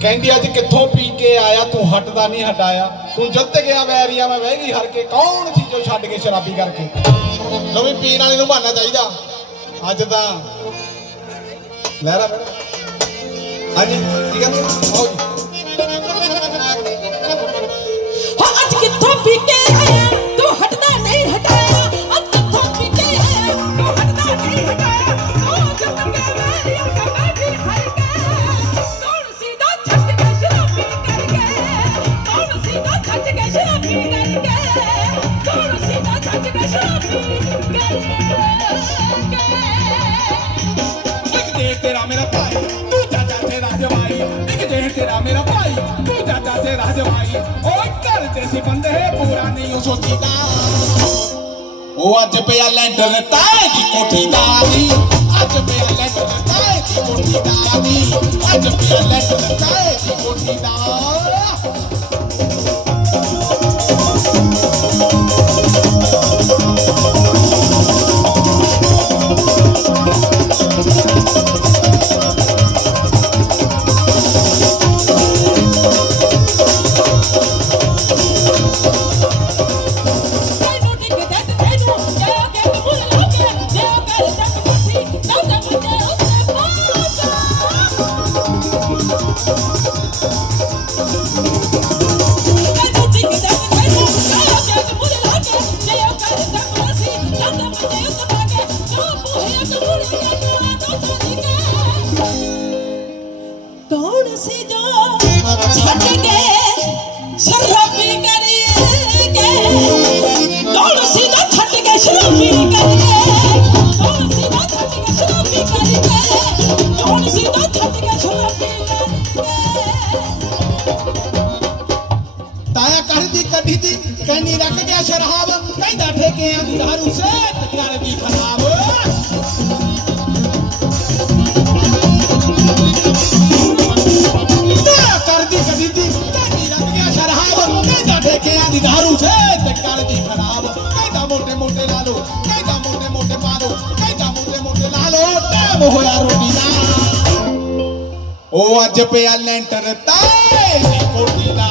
ਕਹਿੰਦੀ, ਅੱਜ ਕਿੱਥੋਂ ਪੀ ਕੇ ਆਇਆ? ਤੂੰ ਹਟਦਾ ਨਹੀਂ ਹਟਾਇਆ। ਤੂੰ ਜਿੱਤ ਗਿਆ ਵੈਰੀਆ ਮੈਂ ਵਹਿ ਗਈ ਹਰ ਕੇ। ਕੌਣ ਸੀ ਜੋ ਛੱਡ ਕੇ ਸ਼ਰਾਬੀ ਕਰਕੇ? ਲੋ ਵੀ ਪੀਣ ਵਾਲੇ ਨੂੰ ਬਹਾਨਾ ਚਾਹੀਦਾ। ਅੱਜ ਤਾਂ ਲਹਿਰਾ ਫਿਰ। ਹਾਂਜੀ, ਕੀ ਕਹਿੰਦੇ? ਆਓ ਜੀ। ਇੱਕ ਦੇ ਤੇਰਾ ਮੇਰਾ ਭਾਈ ਤੂੰ ਚਾਚਾ ਤੇਰਾ ਜਵਾਈ ਇੱਕ ਦੇ ਤੇਰਾ ਮੇਰਾ ਭਾਈ ਤੂੰ ਚਾਚਾ ਤੇਰਾ ਜਵਾਈ ਓਏ ਘਰ ਦੇ ਸੀ ਬੰਦੇ ਪੂਰਾ ਨਹੀਂ ਉਹ ਸੋਚੀਦਾ ਉਹ ਅੱਜ ਪਿਆ ਲੈਂਟਰ ਤਾਏ ਦੀ ਕੋਠੀ ਦਾ ਨੀ ਅੱਜ ਪਿਆ ਲੈਂਟਰ ਤਾਏ ਦੀ ਕੋਠੀ ਦਾ ਨੀ ਅੱਜ ਪਿਆ ਲੈਂਟਰ ਤਾਏ ਦੀ ਕੋਠੀ ਦਾ कहनी रख गया शराब कहीं बैठे से कर दी खराब। हो होया रोटीना ओ अज पिया लेंटर ताए दी कोटी दा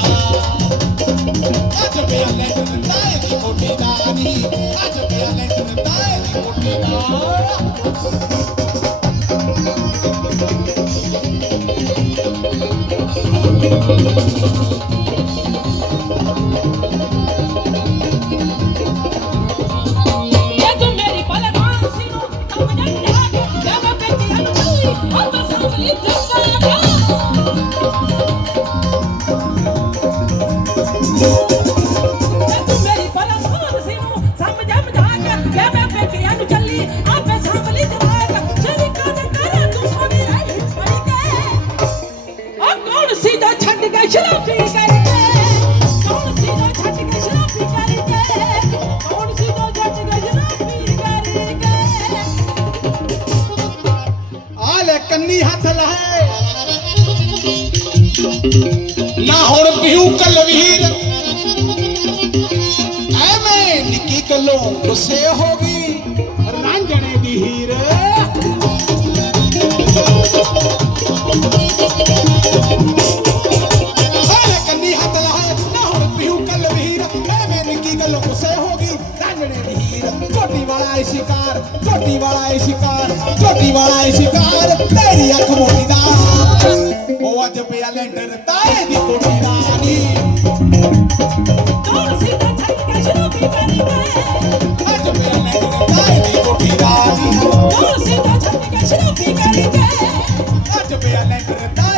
अज पिया लेंटर ताए दी कोटी दा नी अज पिया लेंटर ताए दी कोटी दा ਸੰਭਲੀ ਜੱਗਾ ਜੇ ਤੂੰ ਕੰਨੀ ਹੱਥ ਲਾਏ ਨਾ ਹੁਣ ਪੀਉ ਕਲਵੀਰ। ਐਵੇਂ ਨਿੱਕੀ ਗੱਲੋਂ ਗੁੱਸੇ ਹੋ ਗਈ। ਰਾਂਝਣੇ ਦੀ ਹੀਰ। ਕੰਨੀ ਹੱਥ ਲਾਏ ਨਾ ਹੁਣ ਪੀਉ ਕਲਵੀਰ। ਐਵੇਂ ਨਿੱਕੀ ਗੱਲੋਂ ਗੁੱਸੇ ਹੋ ਗਈ। ਰਾਂਝਣੇ ਦੀ ਹੀਰ। ਝੋਟੀ ਵਾਲਾ ਏ ਸ਼ਿਕਾਰ। ਝੋਟੀ ਵਾਲਾ ਏ ਸ਼ਿਕਾਰ। ਝੋਟੀ ਵਾਲਾ ਏ ਸ਼ਿਕਾਰ। ਤੇਰੀ ਅੱਖ ਮੋਟੀ ਦਾ ਉਹ ਅੱਜ ਪਿਆ ਲੈਂਟਰ ਤਾਏ ਦੀ ਕੋਠੀ ਦਾ ਨੀ ਕੌਣ ਸੀ ਜੋ ਛੱਡ ਕੇ ਸ਼ਰਾਬੀ ਕਰਕੇ ਅੱਜ ਪਿਆ ਲੈਂਟਰ ਤਾਏ ਦੀ ਕੋਠੀ ਦਾ ਨੀ ਕੌਣ ਸੀ ਜੋ ਛੱਡ ਕੇ ਸ਼ਰਾਬੀ ਕਰਕੇ ਅੱਜ ਪਿਆ ਲੈਂਟਰ ਤਾਏ ਦੀ ਕੋਠੀ ਦਾ